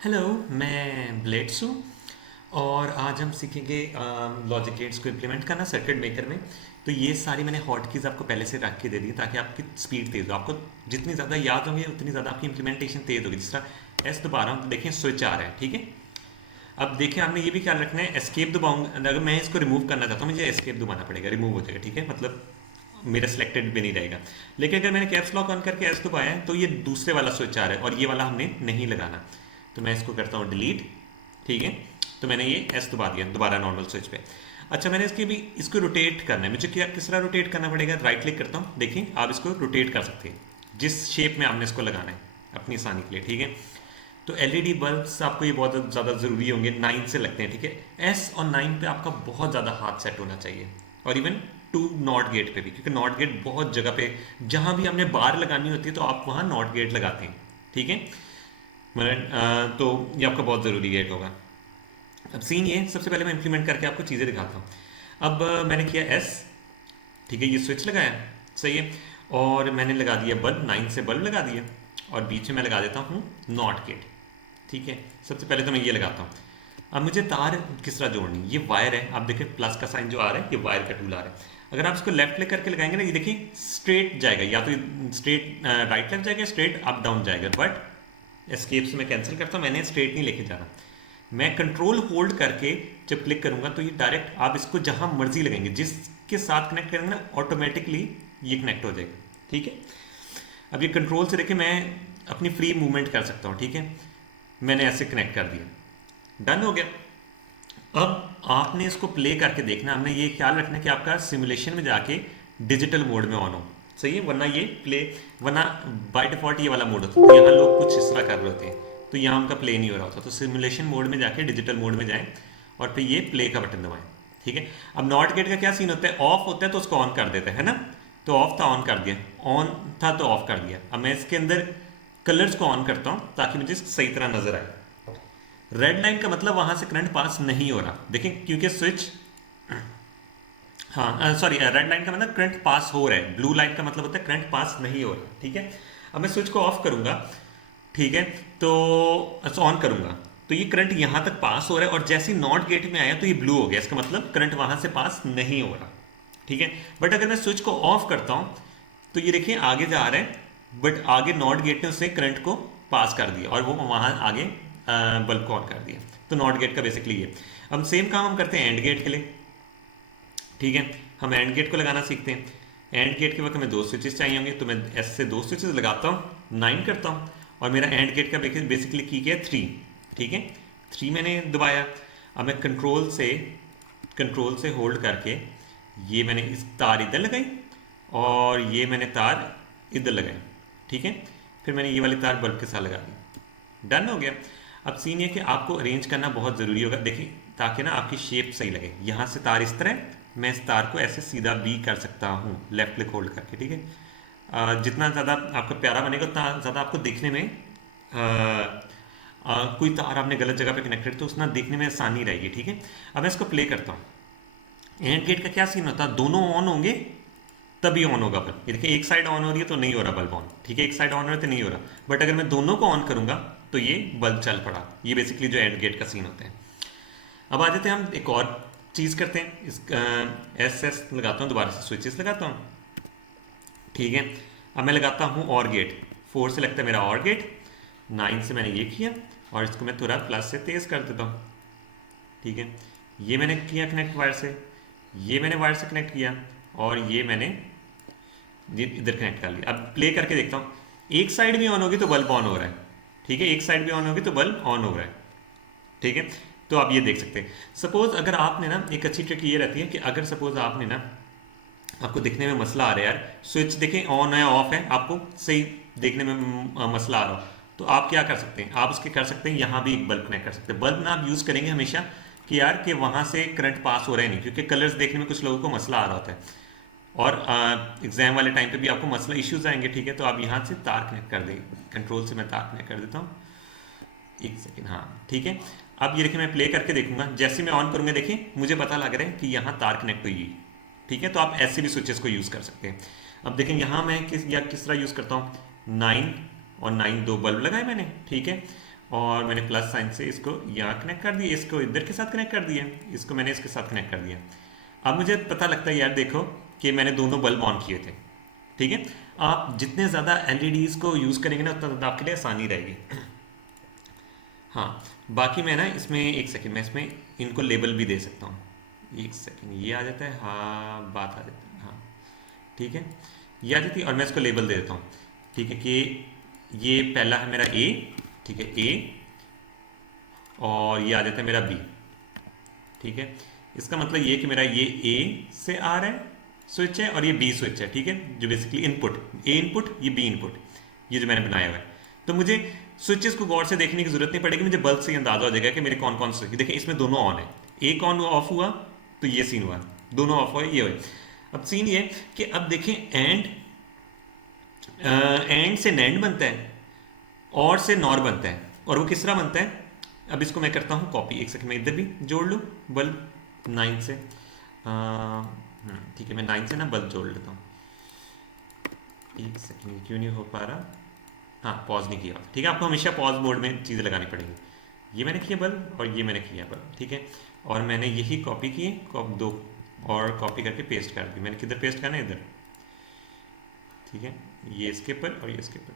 Hello, मैं blades हूँ और आज हम सीखेंगे लॉजिक गेट्स को इम्प्लीमेंट करना सर्किट मेकर में। तो ये सारी मैंने हॉट कीज़ आपको पहले से रख के दे दी ताकि आपकी स्पीड तेज़ हो। आपको जितनी ज़्यादा याद होंगे उतनी ज़्यादा आपकी इम्प्लीमेंटेशन तेज़ होगी। जिस तरह एस दबा रहा हूँ तो देखें स्विच आ रहा है, ठीक है। अब देखें आपने ये भी ख्याल रखना है, एस्केप दबाऊंगा अगर मैं इसको रिमूव करना चाहता हूँ मुझे एस्केप दबाना पड़ेगा, रिमूव हो जाएगा, ठीक है। मतलब मेरा सिलेक्टेड भी नहीं रहेगा। लेकिन अगर मैंने कैप्स लॉक ऑन करके एस दबाया है तो ये दूसरे वाला स्विच आ रहा है और ये वाला हमने नहीं लगाना। तो मैं इसको करता हूँ डिलीट, ठीक है। तो मैंने ये एस दबा दिया दोबारा नॉर्मल स्विच पे। अच्छा, मैंने इसके भी इसको रोटेट करना है, मुझे क्या किस तरह रोटेट करना पड़ेगा। राइट क्लिक करता हूँ, देखिए आप इसको रोटेट कर सकते हैं जिस शेप में आपने इसको लगाना है अपनी आसानी के लिए, ठीक है। तो एलईडी बल्ब्स आपको ये बहुत ज़्यादा ज़रूरी होंगे, 9 से लगते हैं, ठीक है। एस और 9 पे आपका बहुत ज़्यादा हाथ सेट होना चाहिए और इवन टू नॉट गेट पे भी, क्योंकि नॉट गेट बहुत जगह पे जहाँ भी हमने बार लगानी होती है तो आप वहाँ नॉट गेट लगाते हैं, ठीक है। तो ये आपका बहुत ज़रूरी गेट होगा। अब सीन ये सबसे पहले मैं इंप्लीमेंट करके आपको चीज़ें दिखाता हूँ। अब मैंने किया एस, ठीक है, ये स्विच लगाया, सही है। और मैंने लगा दिया बल्ब, 9 से बल्ब लगा दिया और बीच में मैं लगा देता हूँ नॉट गेट, ठीक है। सबसे पहले तो मैं ये लगाता हूँ। अब मुझे तार किस तरह जोड़नी, ये वायर है, आप देखिए प्लस का साइन जो आ रहा है ये वायर का टूल आ रहा है। अगर आप इसको लेफ्ट क्लिक करके लगाएंगे ना, ये देखिए स्ट्रेट जाएगा, या तो स्ट्रेट राइट लेफ्ट जाएगा, स्ट्रेट अप डाउन जाएगा। बट एस्केप से मैं कैंसिल करता हूँ, मैंने स्ट्रेट नहीं लेके जाना। मैं कंट्रोल होल्ड करके जब क्लिक करूंगा तो ये डायरेक्ट आप इसको जहां मर्जी लगाएंगे, जिसके साथ कनेक्ट करेंगे ना ऑटोमेटिकली ये कनेक्ट हो जाएगा, ठीक है। अब ये कंट्रोल से देखिए मैं अपनी फ्री मूवमेंट कर सकता हूँ, ठीक है। मैंने ऐसे कनेक्ट कर दिया, डन हो गया। अब आपने इसको प्ले करके देखना, हमने ये ख्याल रखना है कि आपका सिमुलेशन में जाके डिजिटल मोड में ऑन हो, सही है। वरना ये प्ले, वरना बाय डिफॉल्ट ये वाला मोड होता है तो यहाँ लोग कुछ इस तरह कर रहे होते हैं तो यहाँ उनका प्ले नहीं हो रहा होता। तो सिमुलेशन मोड में जाके डिजिटल मोड में जाएं और फिर ये प्ले का बटन दबाएं, ठीक है। अब नॉट गेट का क्या सीन होता है, ऑफ होता है तो उसको ऑन कर देते हैं ना। तो ऑफ था ऑन कर दिया, ऑन था तो ऑफ कर दिया। अब मैं इसके अंदर कलर्स को ऑन करता हूँ ताकि मुझे सही तरह नजर आए। रेड लाइन का मतलब वहां से करंट पास नहीं हो रहा, देखें क्योंकि स्विच, हाँ सॉरी, रेड लाइन का मतलब करंट पास हो रहा है, ब्लू लाइन का मतलब होता है करंट पास नहीं हो रहा, ठीक है। अब मैं स्विच को ऑफ करूंगा, ठीक है, तो ऑन करूंगा तो ये करंट यहां तक पास हो रहा है और जैसे ही नॉट गेट में आया तो ये ब्लू हो गया, इसका मतलब करंट वहां से पास नहीं हो रहा, ठीक है। बट अगर मैं स्विच को ऑफ करता हूं तो ये देखिए आगे जा रहा है, बट आगे नॉट गेट ने उससे करंट को पास कर दिया और वो वहां आगे बल्ब को ऑन कर दिया। तो नॉट गेट का बेसिकली ये। अब सेम काम हम करते हैं एंड गेट के लिए, ठीक है। हम एंड गेट को लगाना सीखते हैं। एंड गेट के वक्त हमें दो स्विचेस चाहिए होंगे तो मैं एस से दो स्विचेस लगाता हूँ, 9 करता हूँ और मेरा एंड गेट का बेसिकली की गया 3, ठीक है। 3 मैंने दबाया। अब मैं कंट्रोल से होल्ड करके ये मैंने इस तार इधर लगाई और ये मैंने तार इधर लगाई, ठीक है। फिर मैंने ये वाली तार बल्ब के साथ लगा दी, डन हो गया। अब सीन ये कि आपको अरेंज करना बहुत ज़रूरी होगा, देखिए ताकि ना आपकी शेप सही लगे। यहाँ से तार इस तरह, मैं इस तार को ऐसे सीधा भी कर सकता हूँ लेफ्ट क्लिक होल्ड करके, ठीक है। जितना ज़्यादा आपका प्यारा बनेगा उतना ज़्यादा आपको देखने में कोई तार आपने गलत जगह पे कनेक्टेड तो उतना देखने में आसानी रहेगी, ठीक है। अब मैं इसको प्ले करता हूँ। एंड गेट का क्या सीन होता है, दोनों ऑन होंगे तभी ऑन होगा बल्ब। ये देखिए एक साइड ऑन हो रही है तो नहीं हो रहा बल्ब ऑन, ठीक है, एक साइड ऑन हो रहा है तो नहीं हो रहा। बट अगर मैं दोनों को ऑन करूंगा तो ये बल्ब चल पड़ा। ये बेसिकली जो एंड गेट का सीन होता है। अब आ जाते हैं हम एक और चीज़ करते हैं, इस एस एस लगाता हूँ, दोबारा से स्विचेस लगाता हूँ, ठीक है। अब मैं लगाता हूँ और गेट, 4 से लगता है मेरा और गेट, 9 से मैंने ये किया और इसको मैं थोड़ा प्लस से तेज़ कर देता हूँ, ठीक है। ये मैंने किया कनेक्ट वायर से, ये मैंने वायर से कनेक्ट किया और ये मैंने इधर कनेक्ट कर लिया। अब प्ले करके देखता हूँ, एक साइड भी ऑन होगी तो बल्ब ऑन हो रहा है, ठीक है, एक साइड भी ऑन होगी तो बल्ब ऑन हो रहा है, ठीक है। तो आप ये देख सकते हैं। सपोज अगर आपने ना, एक अच्छी ट्रिक ये रहती है कि अगर सपोज आपने ना, आपको दिखने में मसला आ रहा है यार, स्विच देखें ऑन है ऑफ है, आपको सही देखने में मसला आ रहा हो तो आप क्या कर सकते हैं, आप उसके कर सकते हैं यहाँ भी एक बल्ब कनेक्ट कर सकते हैं। बल्ब ना आप यूज़ करेंगे हमेशा कि यार कि वहाँ से करंट पास हो रहा है नहीं, क्योंकि कलर्स देखने में कुछ लोगों को मसला आ रहा होता है और एग्जाम वाले टाइम पे भी आपको मसला इश्यूज आएंगे, ठीक है। तो आप यहाँ से तार कनेक्ट कर देंगे, कंट्रोल से मैं तार कनेक्ट कर देता हूँ, एक सेकेंड, हाँ ठीक है। अब ये देखिए मैं प्ले करके देखूंगा, जैसे मैं ऑन करूंगा देखिए मुझे पता लग रहा है कि यहाँ तार कनेक्ट हुई है, ठीक है। तो आप ऐसे भी स्विचेस को यूज़ कर सकते हैं। अब देखें यहाँ मैं किस तरह यूज़ करता हूँ, 9 और 9 दो बल्ब लगाए मैंने, ठीक है। और मैंने प्लस साइन से इसको यहाँ कनेक्ट कर दिया, इसको इधर के साथ कनेक्ट कर दिया, इसको मैंने इसके साथ कनेक्ट कर दिया। अब मुझे पता लगता है यार देखो कि मैंने दोनों बल्ब ऑन किए थे। ठीक है, आप जितने ज़्यादा एलईडीज को यूज़ करेंगे ना उतना ज़्यादा आपके लिए आसानी रहेगी। हाँ, बाकी मैं ना इसमें एक सेकंड मैं इसमें इनको लेबल भी दे सकता हूँ। एक सेकंड ये आ जाता है, हाँ बात आ जाती है, हाँ ठीक है ये आ जाती है, और मैं इसको लेबल दे देता हूँ। ठीक है कि ये पहला है मेरा ए, ठीक है ए, और ये आ जाता है मेरा बी। ठीक है, इसका मतलब ये कि मेरा ये ए से आ रहा है स्विच है और ये बी स्विच है। ठीक है, जो बेसिकली इनपुट ए इनपुट ये बी इनपुट, ये जो मैंने बनाया हुआ है। तो मुझे स्विचेस को गौर से देखने की जरूरत नहीं पड़ेगी, मुझे बल्ब से ही अंदाजा हो जाएगा कि मेरे कौन कौन से। देखिए इसमें दोनों ऑन है, एक ऑन ऑफ हुआ तो ये सीन हुआ, दोनों ऑफ हुए ये हुए। अब सीन ये कि अब देखें एंड से नैंड बनता है और से नॉर बनता है, और वो किस तरह बनता है। अब इसको मैं करता हूँ कॉपी, एक सेकंड मैं इधर भी जोड़ लूँ बल्ब 9 से। ठीक है मैं 9 से ना बल्ब जोड़ लेता हूँ। एक सेकंड क्यों नहीं हो पा रहा, हाँ पॉज नहीं किया। ठीक है, आपको हमेशा पॉज मोड में चीज़ें लगानी पड़ेंगी। ये मैंने किया बल्ब और ये मैंने किया बल्ब। ठीक है, और मैंने यही कॉपी किए दो और कॉपी करके पेस्ट कर दी। मैंने किधर पेस्ट करना है, इधर। ठीक है, ये इसके ऊपर और ये इसके ऊपर,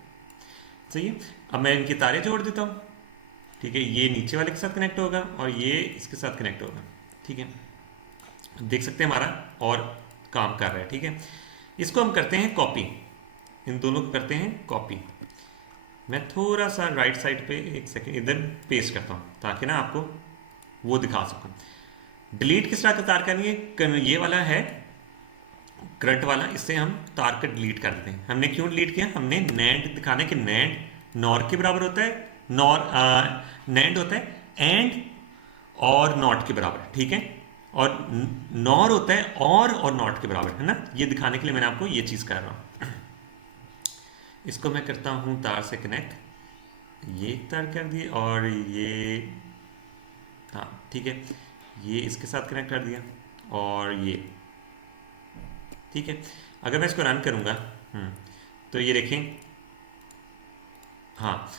सही है। अब मैं इनकी तारें जोड़ देता हूँ। ठीक है, ये नीचे वाले के साथ कनेक्ट होगा और ये इसके साथ कनेक्ट होगा। ठीक है, देख सकते हैं हमारा और काम कर रहा है। ठीक है, इसको हम करते हैं कॉपी, इन दोनों को करते हैं कॉपी। मैं थोड़ा सा राइट साइड पे एक सेकंड इधर पेस्ट करता हूँ ताकि ना आपको वो दिखा सकूँ। डिलीट किस तरह का तार करनी है, ये वाला है करंट वाला, इससे हम तार को डिलीट कर देते हैं। हमने क्यों डिलीट किया, हमने नैंड दिखाने के नैंड नॉर के बराबर होता है, नॉर नैंड होता है एंड और नॉट के बराबर। ठीक है, और नॉर होता है और नॉट के बराबर, है ना। ये दिखाने के लिए मैंने आपको ये चीज़ कर रहा हूँ। इसको मैं करता हूँ तार से कनेक्ट, ये तार कर दिए और ये, हाँ ठीक है, ये इसके साथ कनेक्ट कर दिया और ये। ठीक है, अगर मैं इसको रन करूँगा तो ये देखें, हाँ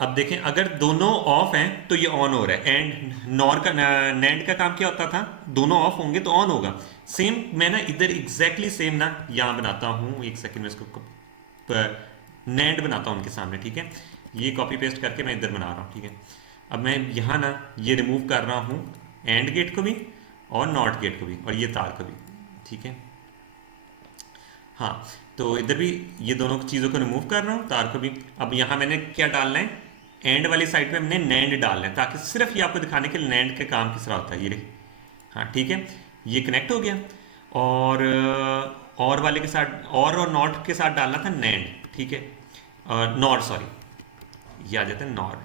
अब देखें अगर दोनों ऑफ हैं तो ये ऑन हो रहा है। एंड नॉर का नैंड का काम क्या होता था, दोनों ऑफ होंगे तो ऑन होगा। सेम मैं ना इधर एग्जैक्टली सेम ना यहाँ बनाता हूँ, एक सेकंड में इसको नैंड बनाता हूँ उनके सामने। ठीक है, ये कॉपी पेस्ट करके मैं इधर बना रहा हूँ। ठीक है, अब मैं यहाँ ना ये रिमूव कर रहा हूँ एंड गेट को भी और नॉट गेट को भी और ये तार को भी। ठीक है, हाँ तो इधर भी ये दोनों चीज़ों को रिमूव कर रहा हूँ, तार को भी। अब यहाँ मैंने क्या डालना है, एंड वाली साइड पे हमने नैंड डालना है ताकि सिर्फ ये आपको दिखाने के लिए नैंड के काम किस तरह होता है। ये हाँ ठीक है, ये कनेक्ट हो गया। और वाले के साथ और नॉट के साथ डालना था नैंड। ठीक है, नॉर सॉरी, ये आ जाता है नॉर।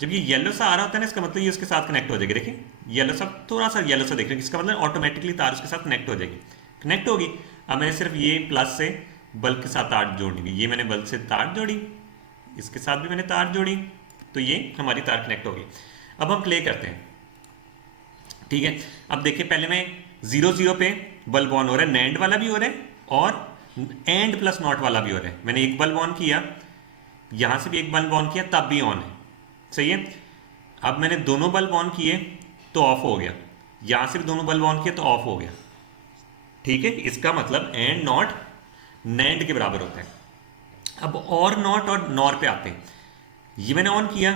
जब ये येलो सा आ रहा होता है ना, इसका मतलब ये उसके साथ कनेक्ट हो जाएगी। देखिए येलो सा, थोड़ा सा येलो सा देख रहे हैं, इसका मतलब ऑटोमेटिकली तार उसके साथ कनेक्ट हो जाएगी, कनेक्ट होगी। अब मैंने सिर्फ ये प्लस से बल्ब के साथ तार जोड़नी है, ये मैंने बल्ब से तार जोड़ी, इसके साथ भी मैंने तार जोड़ी, तो ये हमारी तार कनेक्ट होगी। अब हम प्ले करते हैं। ठीक है, अब देखिए पहले मैं 0 0 पे बल्ब ऑन हो रहा है, नैंड वाला भी हो रहा है और एंड प्लस नॉट वाला भी हो रहा है। मैंने एक बल्ब ऑन किया, यहां से भी एक बल्ब ऑन किया, तब भी ऑन है, सही है। अब मैंने दोनों बल्ब ऑन किए तो ऑफ हो गया, यहां से भी दोनों बल्ब ऑन किए तो ऑफ हो गया। ठीक है, इसका मतलब एंड नॉट नैंड के बराबर होता है। अब और नॉट और नॉर पे आते हैं, ये मैंने ऑन किया,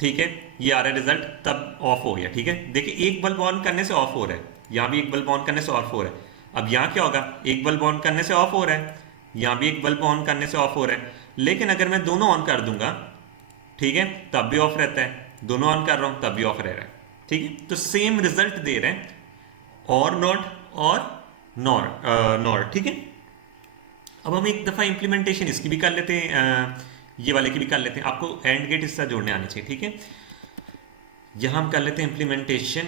ठीक है, ये आ रहा है रिजल्ट, तब ऑफ हो गया। ठीक है, देखिए एक बल्ब ऑन करने से ऑफ हो रहा है, यहाँ भी एक बल्ब ऑन करने से ऑफ हो रहा है। अब यहाँ क्या होगा, एक बल्ब ऑन करने से ऑफ हो रहा है, यहाँ भी एक बल्ब ऑन करने से ऑफ हो रहा है। लेकिन अगर मैं दोनों ऑन कर दूंगा, ठीक है, तब भी ऑफ रहता है, दोनों ऑन कर रहा हूं तब भी ऑफ रह रहा है। ठीक है, तो सेम रिजल्ट दे रहे हैं, और नॉट और नॉर। ठीक है, अब हम एक दफ़ा इंप्लीमेंटेशन इसकी भी कर लेते हैं, ये वाले की भी कर लेते हैं। आपको एंड गेट हिस्सा जोड़ने आने चाहिए। ठीक है, यहाँ हम कर लेते हैं इंप्लीमेंटेशन।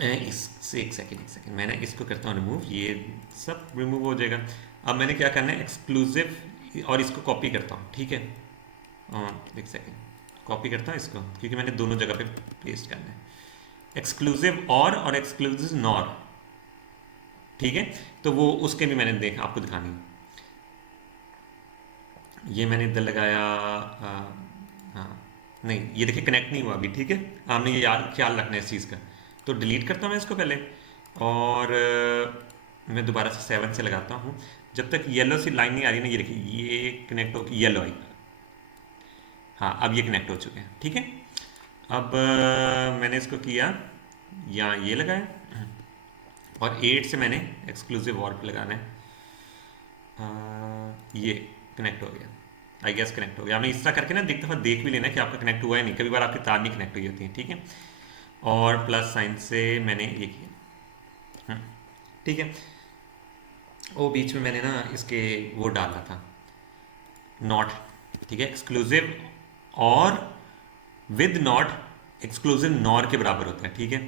इससे एक सेकेंड मैंने इसको करता हूँ रिमूव, ये सब रिमूव हो जाएगा। अब मैंने क्या करना है, एक्सक्लूसिव, और इसको कॉपी करता हूँ। ठीक है, एक सेकेंड कॉपी करता हूँ इसको, क्योंकि मैंने दोनों जगह पे पेस्ट करना है, एक्सक्लूसिव और एक्सक्लूसिव नॉर। ठीक है, तो वो उसके भी मैंने आपको दिखानी है। ये मैंने इधर लगाया। हाँ, नहीं ये देखिए कनेक्ट नहीं हुआ अभी, ठीक है। आपने ये याद ख्याल रखना है इस चीज़ का। तो डिलीट करता हूँ मैं इसको पहले, और मैं दोबारा से 7 से लगाता हूँ। जब तक येलो सी लाइन नहीं आ रही ना, ये देखिए ये कनेक्ट हो, येलो आई। हाँ, अब ये कनेक्ट हो चुके हैं, ठीक है। अब मैंने इसको किया, यहाँ ये लगाया, और 8 से मैंने एक्सक्लूसिव वॉल पे लगाना है। ये कनेक्ट हो गया, आई गेस कनेक्ट हो गया। आपने इस तरह करके ना एक दफ़ा देख भी लेना कि आपका कनेक्ट हुआ है नहीं, कभी बार आपकी तार नहीं कनेक्ट हुई होती है, ठीक है। और प्लस साइन से मैंने ये किया, ठीक है। वो बीच में मैंने ना इसके वो डाला था, नॉट, ठीक है। एक्सक्लूसिव और विद नॉट एक्सक्लूसिव नॉर के बराबर होता है, ठीक है।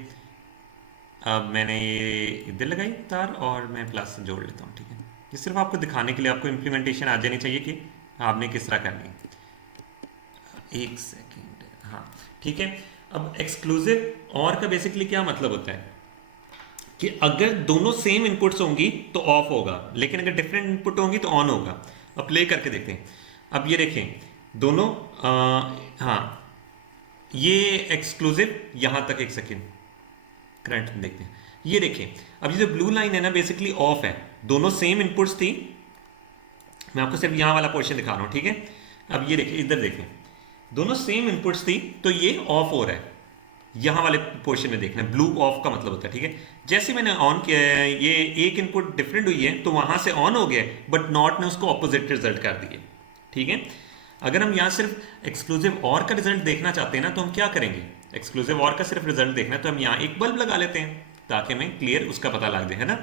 अब मैंने ये इधर लगाई तार, और मैं प्लस जोड़ लेता हूँ, ठीक है। ये सिर्फ आपको दिखाने के लिए, आपको इम्प्लीमेंटेशन आ जानी चाहिए कि आपने किस तरह करनी है। एक सेकेंड, हाँ, ठीक है। अब एक्सक्लूसिव और का बेसिकली क्या मतलब होता है कि अगर दोनों सेम इनपुट्स होंगी तो ऑफ होगा, लेकिन अगर डिफरेंट इनपुट होंगी तो ऑन होगा। अब प्ले करके देखते हैं। अब ये देखें दोनों, हाँ, ये एक्सक्लूसिव यहाँ तक, एक सेकेंड करंट देखते हैं। ये देखें, अब ये जो ब्लू लाइन है ना बेसिकली ऑफ है, दोनों सेम इनपुट्स थी। मैं आपको सिर्फ यहाँ वाला पोर्शन दिखा रहा हूँ, ठीक है। अब ये देखें, इधर देखें, दोनों सेम इनपुट्स थी तो ये ऑफ हो रहा है। यहाँ वाले पोर्शन में देखना, ब्लू ऑफ का मतलब होता है, ठीक है। जैसे मैंने ऑन किया है, ये एक इनपुट डिफरेंट हुई है तो वहां से ऑन हो गया, बट नॉट ने उसको ऑपोजिट रिजल्ट कर दिए, ठीक है। अगर हम यहाँ सिर्फ एक्सक्लूसिव और का रिजल्ट देखना चाहते हैं ना, तो हम क्या करेंगे, एक्सक्लूसिव और का सिर्फ रिजल्ट देखना है तो हम यहाँ एक बल्ब लगा लेते हैं ताकि हमें क्लियर उसका पता लग जाए, है ना।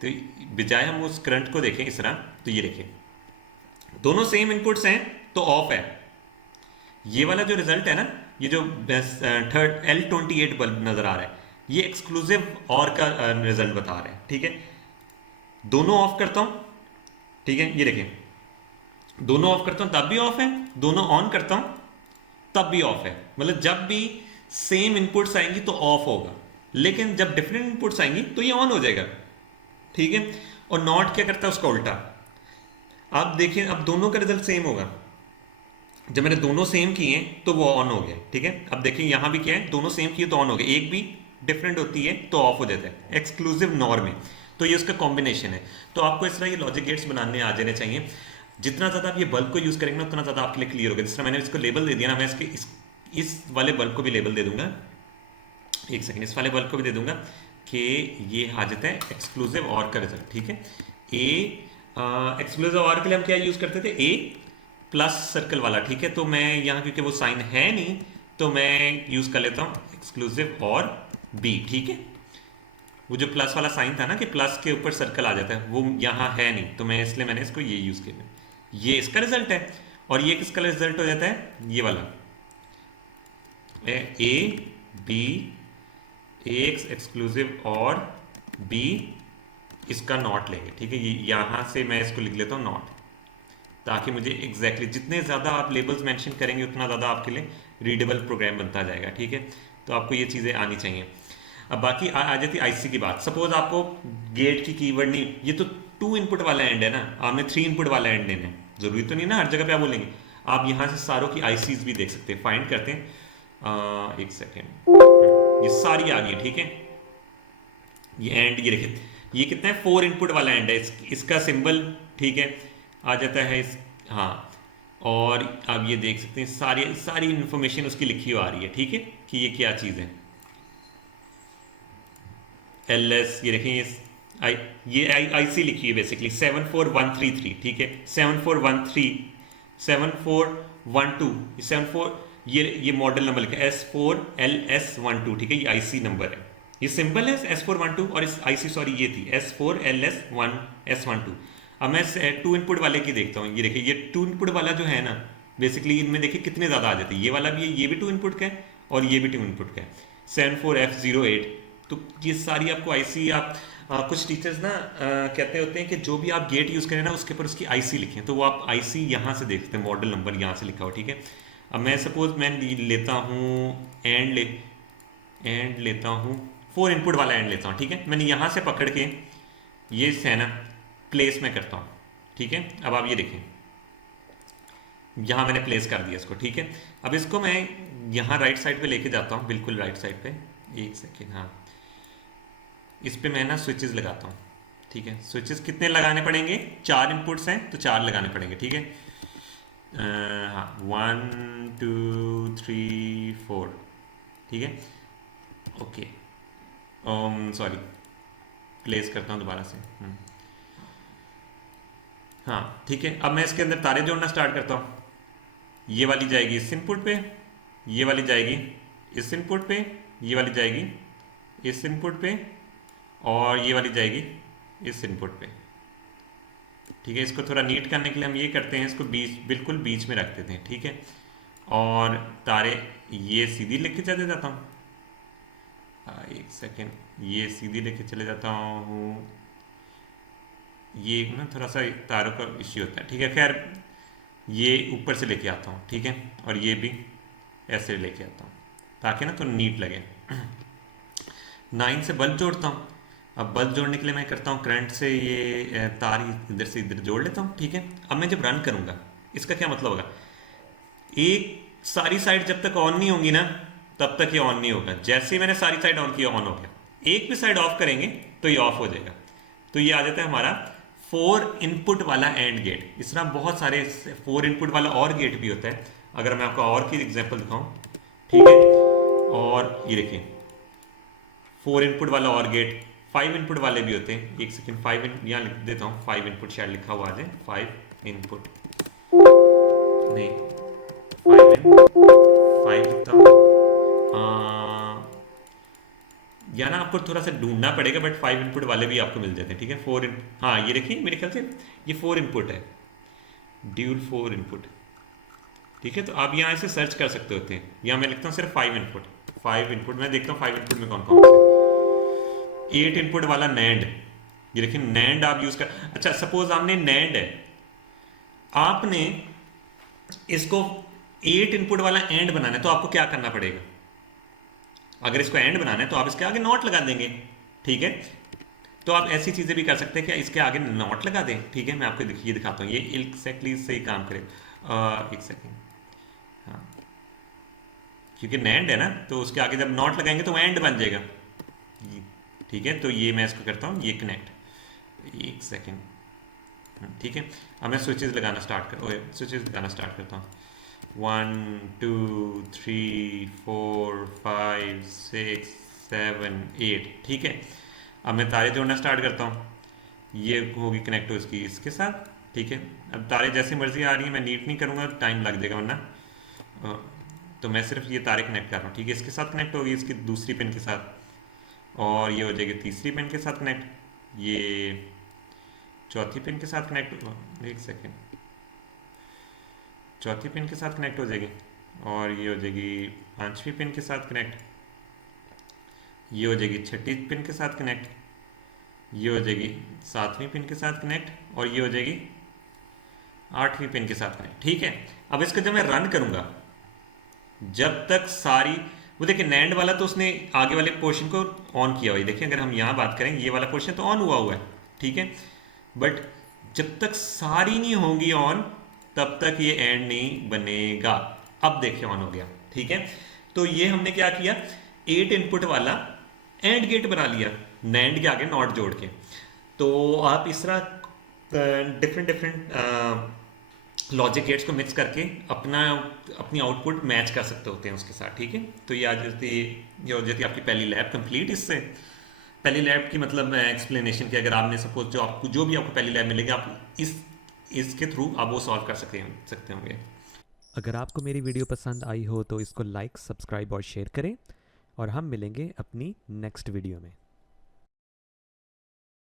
तो बजाय हम उस करंट को देखें इस तरह, तो ये देखिए दोनों सेम इनपुट्स हैं तो ऑफ है। ये वाला जो रिजल्ट है ना, ये जो थर्ड L28 बल्ब नजर आ रहा है, ये एक्सक्लूसिव और का रिजल्ट बता रहे हैं, ठीक है। दोनों ऑफ करता हूं, ठीक है, ये देखिए दोनों ऑफ करता हूं तब भी ऑफ है, दोनों ऑन करता हूं तब भी ऑफ है। मतलब जब भी सेम इनपुट्स आएंगी तो ऑफ होगा, लेकिन जब डिफरेंट इनपुट्स आएंगी तो ये ऑन हो जाएगा, ठीक है। और नॉट क्या करता है, उसका उल्टा। आप देखिए अब दोनों का रिजल्ट सेम होगा, जब मैंने दोनों सेम किए तो वो ऑन हो गया, ठीक है। अब देखिए यहां भी क्या है, दोनों सेम किए तो ऑन हो गए, एक भी डिफरेंट होती है तो ऑफ हो जाता है एक्सक्लूसिव नॉर में। तो ये उसका कॉम्बिनेशन है। तो आपको इस तरह ये लॉजिक गेट्स बनाने आ जाने चाहिए। जितना ज़्यादा आप ये बल्ब को यूज़ करेंगे ना, उतना ज़्यादा आपके लिए क्लियर होगा। जिस तरह मैंने इसको लेबल दे दिया ना, मैं इसके इस वाले बल्ब को भी लेबल दे दूंगा, एक सेकेंड, इस वाले बल्ब को भी दे दूंगा कि ये आ जाता है एक्सक्लूसिव और का रिजल्ट, ठीक है। ए एक्सक्लूसिव और के लिए हम क्या यूज़ करते थे, ए प्लस सर्कल वाला, ठीक है। तो मैं यहाँ क्योंकि वो साइन है नहीं तो मैं यूज़ कर लेता हूँ एक्सक्लूसिव और बी, ठीक है। वो जो प्लस वाला साइन था ना कि प्लस के ऊपर सर्कल आ जाता है, वो यहाँ है नहीं, तो मैं इसलिए मैंने इसको ये यूज़ किया। ये इसका रिजल्ट है, और ये किसका रिजल्ट हो जाता है, ये वाला ए बी, एक्स एक्सक्लूसिव और बी, इसका नॉट लेंगे, ठीक है। ये यहाँ से मैं इसको लिख लेता हूँ नॉट, ताकि मुझे एग्जैक्टली जितने ज़्यादा आप लेबल्स मेंशन करेंगे उतना ज़्यादा आपके लिए रीडेबल प्रोग्राम बनता जाएगा, ठीक है। तो आपको ये चीज़ें आनी चाहिए। अब बाकी आ जाती आईसी की बात। सपोज आपको गेट की कीवर्ड नहीं, ये तो 2 इनपुट वाला एंड है ना, आपने 3 इनपुट वाला एंड लेना है, ज़रूरी तो नहीं ना हर जगह पे आप बोलेंगे। आप यहाँ से सारों की आईसीज भी देख सकते हैं, फाइंड करते हैं। एक सेकेंड, ये सारी आ गई, ठीक है। ये एंड, ये देखिए ये कितना है, 4 इनपुट वाला एंड है, इसका सिंबल, ठीक है, आ जाता है इस, हाँ। और आप ये देख सकते हैं सारी सारी इंफॉर्मेशन उसकी लिखी हुई आ रही है, ठीक है, कि ये क्या चीज़ है। एल एस, ये देखें ये आई सी लिखी है बेसिकली 74133, ठीक है। 7413 7412 74, ये मॉडल नंबर लिखा है S4LS12, ठीक है, ये आईसी नंबर है, ये सिंबल है S412, और इस आईसी सॉरी ये थी S4LS1S12। अब मैं 2 इनपुट वाले की देखता हूँ, ये देखिए ये 2 इनपुट वाला जो है ना, बेसिकली इनमें देखिए कितने ज़्यादा आ जाते हैं। ये वाला भी है, ये भी 2 इनपुट का है और ये भी 2 इनपुट का है, 74F08। तो ये सारी आपको आईसी आप कुछ टीचर्स ना कहते होते हैं कि जो भी आप गेट यूज़ करें ना उसके ऊपर उसकी आईसी लिखें, तो वो आप आईसी यहाँ से देखते हैं, मॉडल नंबर यहाँ से लिखा हो, ठीक है। अब मैं सपोज मैं लेता हूँ एंड लेता हूँ 4 इनपुट वाला एंड लेता हूँ, ठीक है। मैंने यहाँ से पकड़ के ये है ना प्लेस में करता हूँ, ठीक है। अब आप ये देखें यहाँ मैंने प्लेस कर दिया इसको, ठीक है। अब इसको मैं यहाँ राइट साइड पे लेके जाता हूँ, बिल्कुल राइट साइड पे। एक सेकेंड, हाँ, इस पे मैं ना स्विचेस लगाता हूँ, ठीक है। स्विचेस कितने लगाने पड़ेंगे? 4 इनपुट्स हैं तो 4 लगाने पड़ेंगे, ठीक है। हाँ, 1 2 3 4, ठीक है। ओके, सॉरी, प्लेस करता हूँ दोबारा से। हाँ, ठीक है। अब मैं इसके अंदर तारे जोड़ना स्टार्ट करता हूँ। ये वाली जाएगी इस इनपुट पे, ये वाली जाएगी इस इनपुट पे, ये वाली जाएगी इस इनपुट पे, और ये वाली जाएगी इस इनपुट पे, ठीक है। इसको थोड़ा नीट करने के लिए हम ये करते हैं, इसको बीच, बिल्कुल बीच में रख देते हैं, ठीक है। और तारे ये सीधी लेके चले जाता हूँ, एक सेकेंड, ये सीधी लेके चले जाता हूँ। ये ना थोड़ा सा तारों का इश्यू होता है, ठीक है। खैर, ये ऊपर से लेके आता हूँ, ठीक है, और ये भी ऐसे लेके आता हूँ ताकि ना तो नीट लगे। 9 से बल्ब जोड़ता हूँ। अब बल्ब जोड़ने के लिए मैं करता हूँ करंट से ये तार इधर से इधर जोड़ लेता हूँ, ठीक है। अब मैं जब रन करूँगा, इसका क्या मतलब होगा? एक सारी साइड जब तक ऑन नहीं होंगी ना, तब तक ये ऑन नहीं होगा। जैसे ही मैंने सारी साइड ऑन किया, ऑन हो गया। एक भी साइड ऑफ करेंगे तो ये ऑफ हो जाएगा। तो ये आ जाता है हमारा 4 इनपुट वाला एंड गेट। इस तरह बहुत सारे 4 इनपुट वाला और गेट भी होता है। अगर मैं आपको और की एग्जांपल दिखाऊं, ठीक है। और ये देखिए, 4 इनपुट वाला और गेट, 5 इनपुट वाले भी होते हैं। एक सेकेंड, 5 यहाँ लिख देता हूँ, 5 इनपुट शायद लिखा हुआ आ जाए, 5 इनपुट नहीं, 5 लिखता हूँ। या ना आपको थोड़ा सा ढूंढना पड़ेगा, बट 5 इनपुट वाले भी आपको मिल जाते हैं, ठीक है। 4 इन, हाँ, ये देखिए, मेरे ख्याल से ये 4 इनपुट है, ड्यूल 4 इनपुट, ठीक है। तो आप यहाँ से सर्च कर सकते होते हैं। यहाँ मैं लिखता हूँ सिर्फ 5 इनपुट, 5 इनपुट। मैं देखता हूँ 5 इनपुट में कौन कौन से। 8 इनपुट वाला नैंड, ये देखिए नैंड आप यूज कर, अच्छा सपोज आपने नैंड है, आपने इसको 8 इनपुट वाला एंड बनाना है, तो आपको क्या करना पड़ेगा? अगर इसको एंड बनाना है तो आप इसके आगे नॉट लगा देंगे, ठीक है। तो आप ऐसी चीजें भी कर सकते हैं कि इसके आगे नॉट लगा दें, ठीक है। मैं आपको ये दिखाता हूँ, ये एग्जैक्टली सही काम करे। एक सेकेंड, हाँ, क्योंकि नैंड है ना, तो उसके आगे जब नॉट लगाएंगे तो एंड बन जाएगा, ठीक है। तो ये मैं इसको करता हूँ, ये कनेक्ट, एक सेकेंड, ठीक है। अब मैं स्विचेस लगाना स्टार्ट करता हूँ। 1 2 3 4 5 6 7 8, ठीक है। अब मैं तारे जोड़ना स्टार्ट करता हूँ। ये होगी कनेक्ट हो इसकी इसके साथ, ठीक है। अब तारे जैसी मर्जी आ रही है, मैं नीट नहीं करूँगा, टाइम लग जाएगा वरना। तो मैं सिर्फ ये तारे कनेक्ट कर रहा हूँ, ठीक है। इसके साथ कनेक्ट होगी, इसकी दूसरी पिन के साथ, और ये हो जाएगी तीसरी पिन के साथ कनेक्ट, ये चौथी पिन के साथ कनेक्ट, एक सेकेंड, चौथी पिन के साथ कनेक्ट हो जाएगी, और ये हो जाएगी 5वीं पिन के साथ कनेक्ट, ये हो जाएगी 6ठी पिन के साथ कनेक्ट, ये हो जाएगी 7वीं पिन के साथ कनेक्ट, और ये हो जाएगी 8वीं पिन के साथ कनेक्ट, ठीक है। अब इसको जब मैं रन करूंगा, जब तक सारी, वो देखिए नैंड वाला तो उसने आगे वाले पोर्शन को ऑन किया हुआ है, देखिए अगर हम यहाँ बात करें, ये वाला पोर्शन तो ऑन हुआ है, ठीक है। बट जब तक सारी नहीं होंगी ऑन, तब तक ये एंड नहीं बनेगा। अब देखिए ऑन हो गया, ठीक है। तो ये हमने क्या किया, 8 इनपुट वाला एंड गेट बना लिया, नैंड के आगे नॉट जोड़ के। तो आप इस तरह डिफरेंट लॉजिक गेट्स को मिक्स करके अपनी आउटपुट मैच कर सकते होते हैं उसके साथ, ठीक है। तो ये ये हो जाती है आपकी पहली लैब कंप्लीट। इससे पहली लैब की मतलब एक्सप्लेनेशन की, अगर आपने सपोज जो भी आपको पहली लैब मिलेगी, आप इसके थ्रू आप वो सॉल्व कर सकते होंगे। अगर आपको मेरी वीडियो पसंद आई हो तो इसको लाइक, सब्सक्राइब और शेयर करें, और हम मिलेंगे अपनी नेक्स्ट वीडियो में।